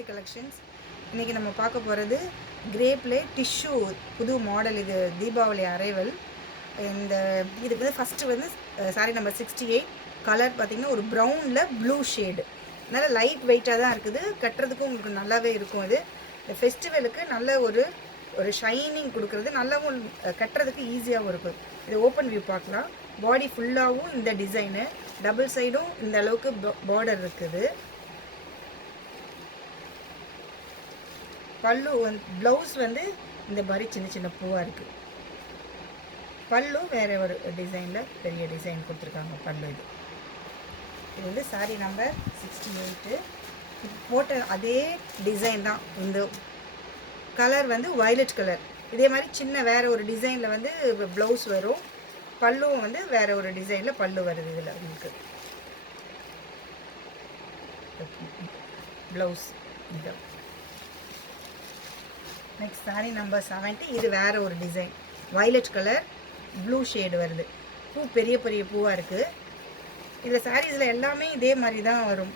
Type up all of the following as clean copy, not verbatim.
Fancy collections. இன்றைக்கி நம்ம பார்க்க போகிறது கிரேப்பில் டிஷ்யூ புது மாடல். இது தீபாவளி அரைவல். இந்த இதுக்கு வந்து ஃபஸ்ட்டு வந்து சாரி நம்பர் 68. கலர் பார்த்திங்கன்னா ஒரு ப்ரௌனில் ப்ளூ ஷேடு. நல்ல லைட் வெயிட்டாக தான் இருக்குது. கட்டுறதுக்கும் உங்களுக்கு நல்லாவே இருக்கும். இது இந்த ஃபெஸ்டிவலுக்கு நல்ல ஒரு ஷைனிங் கொடுக்குறது, நல்லாவும் கட்டுறதுக்கு ஈஸியாகவும் இருக்கும். இது ஓப்பன் வியூ பார்க்கலாம். பாடி ஃபுல்லாகவும் இந்த டிசைனு, டபுள் சைடும் இந்த அளவுக்கு பார்டர் இருக்குது. பல்லு ப்ளவுஸ் வந்து இந்த மாதிரி சின்ன சின்ன பூவாக இருக்குது. பல்லு வேறு ஒரு டிசைனில் பெரிய டிசைன் கொடுத்துருக்காங்க. பல்லு இது வந்து சாரி நம்பர் 68. போட்ட அதே டிசைன் தான். இந்த கலர் வந்து வயலட் கலர். இதே மாதிரி சின்ன வேறு ஒரு டிசைனில் வந்து ப்ளவுஸ் வரும். பல்லுவும் வந்து வேறு ஒரு டிசைனில் பல்லு வருது. இதில் உங்களுக்கு ப்ளவுஸ் இந்த நெக்ஸ்ட் சாரி நம்பர் 70. இது வேறு ஒரு design, violet colour blue shade வருது. பூ பெரிய பெரிய பூவாக இருக்குது. இதில் சாரீஸில் எல்லாமே இதே மாதிரி தான் வரும்.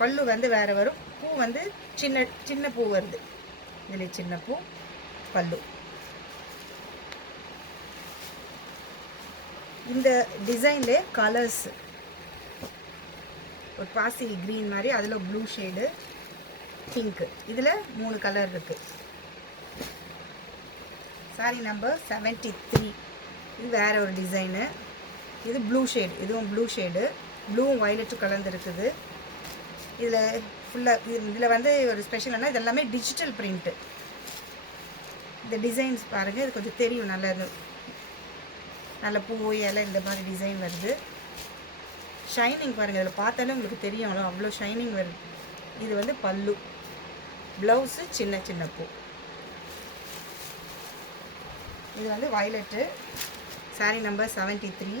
பல்லு வந்து வேறு வரும். பூ வந்து சின்ன சின்ன பூ வருது. இதில் சின்ன பூ, பல்லு. இந்த டிசைன்லே கலர்ஸ் ஒரு பாசி க்ரீன் மாதிரி, அதில் ப்ளூ ஷேடு, பிங்க்கு, இதில் 3 கலர் இருக்குது. Sorry number 73. இது வேறு ஒரு டிசைனு. இது ப்ளூ ஷேடு, இதுவும் ப்ளூ ஷேடு, ப்ளூவும் வயலட்டும் கலந்துருக்குது. இதில் ஃபுல்லாக இதில் வந்து ஒரு ஸ்பெஷல்னா இது எல்லாமே டிஜிட்டல் பிரிண்ட்டு. இந்த டிசைன்ஸ் பாருங்கள், இது கொஞ்சம் தெரியும். நல்ல பூ இலை இந்த மாதிரி டிசைன் வருது. ஷைனிங் பாருங்கள், இதில் பார்த்தாலே உங்களுக்கு தெரியும், அவ்வளோ ஷைனிங் வருது. இது வந்து பல்லு, ப்ளவுஸு சின்ன சின்ன பூ. இது வந்து வயலட்டு. சாரி நம்பர் 73.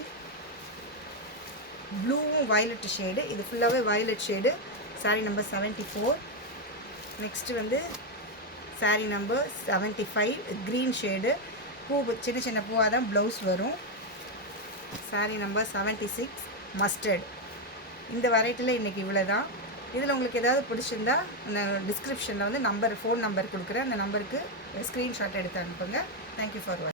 ப்ளூவும் வயலட் ஷேடு. இது ஃபுல்லாகவே violet shade. Sari number 74. Next வந்து சாரி நம்பர் 75. Green shade. பூ சின்ன சின்ன பூவாக தான் ப்ளவுஸ் வரும். சாரி நம்பர் 76. மஸ்டர்ட். இந்த வெரைட்டியில் இன்றைக்கி இவ்வளோ தான். இதில் உங்களுக்கு ஏதாவது பிடிச்சிருந்தா நான் டிஸ்கிரிப்ஷனில் வந்து ஃபோன் நம்பர் கொடுக்குறேன். அந்த நம்பருக்கு ஸ்க்ரீன்ஷாட் எடுத்து அனுப்புங்க. தேங்க்யூ ஃபார் வாட்சிங்.